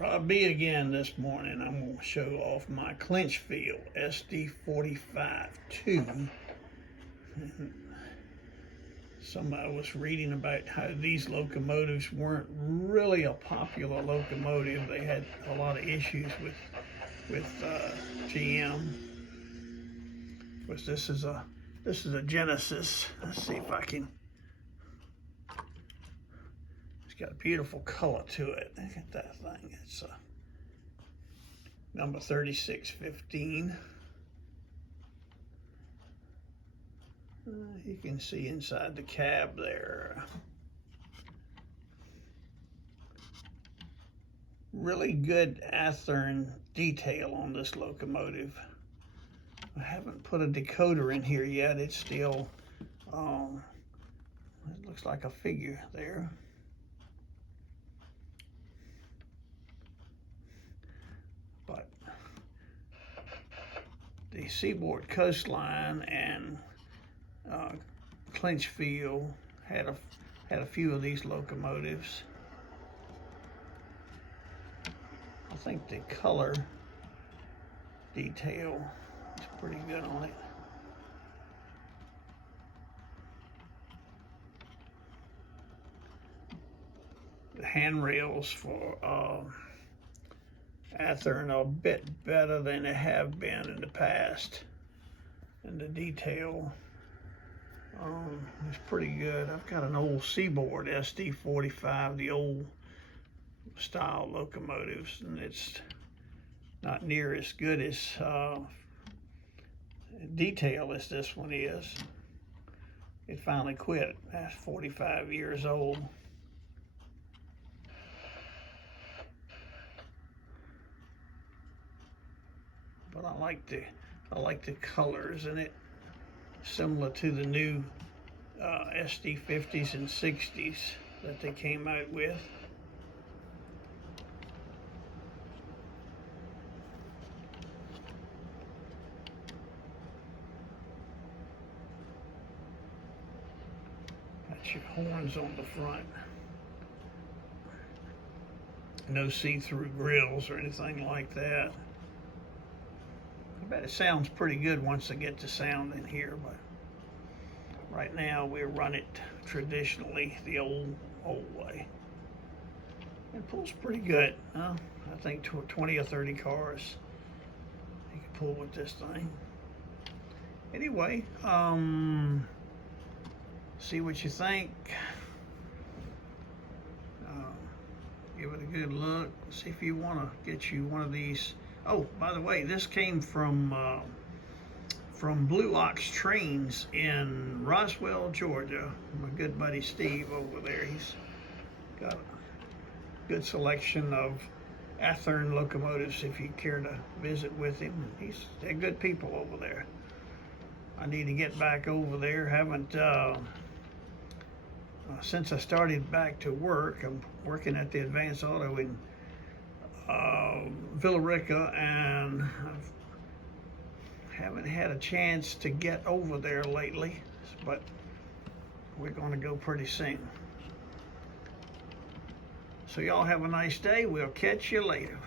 Rob B again this morning. I'm going to show off my Clinchfield Sd45-2. Somebody was reading about how these locomotives weren't really a popular locomotive. They had a lot of issues with GM. Of course, this is a Genesis. Let's see if I can. It's got a beautiful color to it. Look at that thing. It's number 3615. You can see inside the cab there. Really good Athearn detail on this locomotive. I haven't put a decoder in here yet. It's still, it looks like a figure there. But the Seaboard Coastline and Clinchfield had a few of these locomotives. I think the color detail is pretty good on it. The handrails for Athearn are a bit better than they have been in the past, and the detail is pretty good. I've got an old Seaboard Sd45, the old style locomotives, and it's not near as good as detail as this one is. It finally quit at 45 years old. But I like the colors in it, similar to the new SD50s and 60s that they came out with. Got your horns on the front. No see-through grills or anything like that. I bet it sounds pretty good once I get the sound in here, but right now we run it traditionally the old way. It pulls pretty good. I think 20 or 30 cars you can pull with this thing. Anyway, see what you think. Give it a good look. See if you want to get you one of these. Oh, by the way, this came from Blue Ox Trains in Roswell, Georgia. My good buddy Steve over there. He's got a good selection of Athearn locomotives if you care to visit with him. They're good people over there. I need to get back over there. Haven't since I started back to work. I'm working at the Advanced Auto in Villa Rica, and I haven't had a chance to get over there lately, but we're going to go pretty soon. So y'all have a nice day. We'll catch you later.